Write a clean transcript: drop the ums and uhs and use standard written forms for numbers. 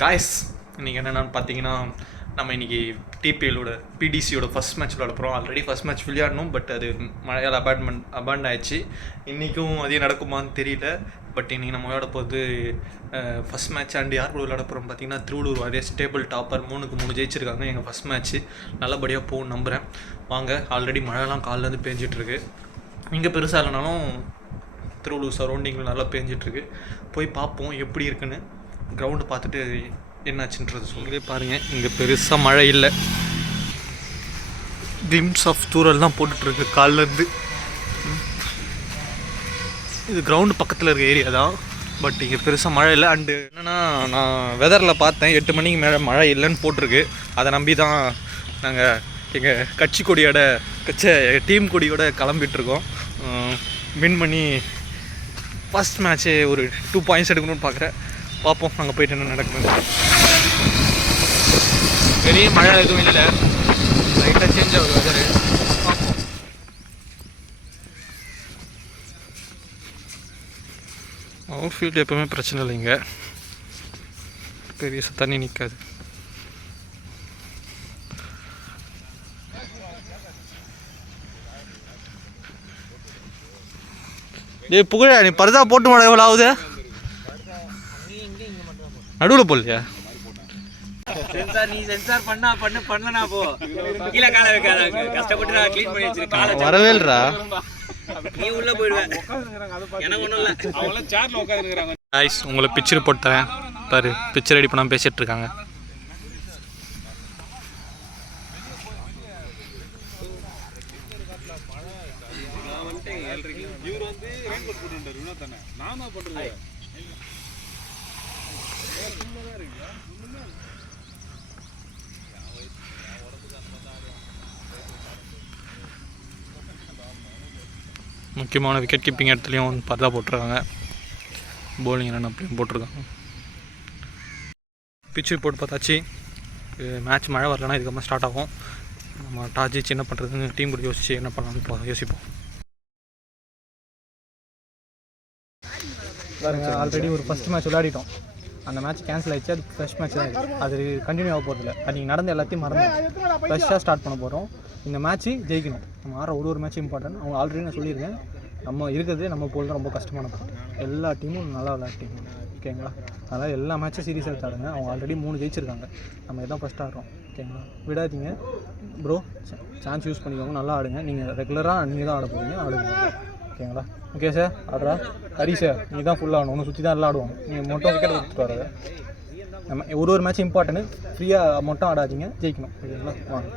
Guys இன்றைக்கி என்னென்னு பார்த்தீங்கன்னா நம்ம இன்றைக்கி டிபிஎலோட பிடிசியோட ஃபஸ்ட் மேட்ச் விளையாட போகிறோம். ஆல்ரெடி ஃபஸ்ட் மேட்ச் விளையாடணும், பட் அது மழையால் அபாண்ட் ஆயிடுச்சு. இன்றைக்கும் அதே நடக்குமான்னு தெரியல. பட் இன்றைக்கி நம்ம விளையாட போகிறது ஃபஸ்ட் மேட்ச். அண்ட் யார் கூட விளையாட போகிறோம் பார்த்தீங்கன்னா திருவள்ளூர் வாரியர்ஸ் ஸ்டேபிள் டாப்பர் 3-3 ஜெயிச்சிருக்காங்க. எங்கள் ஃபஸ்ட் மேட்ச்சு நல்லபடியாக போகும் நம்புகிறேன். வாங்க. ஆல்ரெடி மழைலாம் காலிலேருந்து பேஞ்சிட்ருக்கு. இங்கே பெருசாக இல்லைனாலும் திருவள்ளூர் சரௌண்டிங்கில் நல்லா பேஞ்சிட்ருக்கு. போய் பார்ப்போம் எப்படி இருக்குன்னு. கிரவுண்டு பார்த்துட்டு என்னாச்சுன்றது சொல்லியே பாருங்கள். இங்கே பெருசாக மழை இல்லை, கிளிம்ஸ் ஆஃப் தூரல் தான் போட்டுட்ருக்கு காலிலேருந்து. இது கிரவுண்டு பக்கத்தில் இருக்க ஏரியா தான், பட் இங்கே பெருசாக மழை இல்லை. அண்டு என்னென்னா, நான் வெதரில் பார்த்தேன் 8 மணிக்கு மேலே மழை இல்லைன்னு போட்டிருக்கு. அதை நம்பி தான் நாங்கள் எங்கள் கட்சி கொடியோட டீம் கொடியோட கிளம்பிட்டுருக்கோம். வின் பண்ணி ஃபஸ்ட் மேட்ச்சு ஒரு 2 பாயிண்ட்ஸ் எடுக்கணும்னு பார்க்குறேன். பார்ப்போம் நாங்கள் போய்ட்டு என்ன நடக்குது. பெரிய மழை எதுவும் இல்லை, லைட்டாக சேஞ்ச் ஆகுது வெதரு. பார்ப்போம். அவுட் ஃபீல்டு எப்போவுமே பிரச்சனை இல்லைங்க, பெரிய தண்ணி நிற்காது. டேய் புகழ, நீ பரதா போட்டு மாட எவ்வளோ ஆகுது? நடுவில் போடலையா? வரவே இல்லைடா. உங்களை பிக்சர் போட்டு தரேன் பாரு. பிக்சர் ரெடி பண்ணாமல் பேசிட்டு இருக்காங்க. முக்கியமான விக்கெட் கீப்பிங் இடத்துலையும் பர்தா போட்டிருக்காங்க. போலிங் ரன் அப்படியும் போட்டிருக்காங்க. பிச்சு போட்டு பார்த்தாச்சு. மேட்ச் மழை வரலன்னா இதுக்கப்புறம் ஸ்டார்ட் ஆகும். நம்ம டாஸ் ஜெயிச்சு என்ன பண்ணுறதுன்னு டீம் கூட யோசிச்சு என்ன பண்ணலாம்னு யோசிப்போம். பாருங்க, ஆல்ரெடி ஒரு ஃபஸ்ட் மேட்ச் விளையாடிட்டோம். அந்த மேட்ச் கேன்சல் ஆகிடுச்சு. அது ஃபஸ்ட் மேட்ச் தான் இருக்குது. அது கண்டினியூ ஆக போகிறதில்ல. அன்றைக்கி நடந்த எல்லாத்தையும் மறந்து ஃப்ரெஷ்ஷாக ஸ்டார்ட் பண்ண போகிறோம். இந்த மேட்ச்சு ஜெயிக்கணும். நம்ம ஆடுற ஒரு மேட்ச் இம்பார்ட்டன்ட். அவங்க ஆல்ரெடி நான் சொல்லியிருக்கேன், நம்ம இருக்கிறது நம்ம போல் தான் ரொம்ப கஷ்டமான போகிறோம். எல்லா டீமும் நல்லா விளையாட டீம், ஓகேங்களா? அதனால் எல்லா மேட்சும் சீரியஸாக எடுத்தாடுங்க. அவங்க ஆல்ரெடி 3 ஜெயிச்சிருக்காங்க. நம்ம இதான் ஃபஸ்ட் ஆடுறோம், ஓகேங்களா? விடாதீங்க ப்ரோ, சான்ஸ் யூஸ் பண்ணிக்கோங்க. நல்லா ஆடுங்க. நீங்கள் ரெகுலராக நீங்கள் தான் ஆட போகிறீங்க, ஆடுங்க, ஓகேங்களா? ஓகே சார், ஆடுறா. ஹரி சார், நீ தான் ஃபுல்லாக ஆடணும். ஒன்று சுற்றி தான் எல்லாம் ஆடுவாங்க. நீங்கள் மொட்டை விக்கெட் கொடுத்துட்டு வராது. நம்ம ஒரு மேட்ச் இம்பார்ட்டன்ட். ஃப்ரீயாக மொட்டை ஆடாதீங்க, ஜெயிக்கணும், ஓகேங்களா? வாங்க.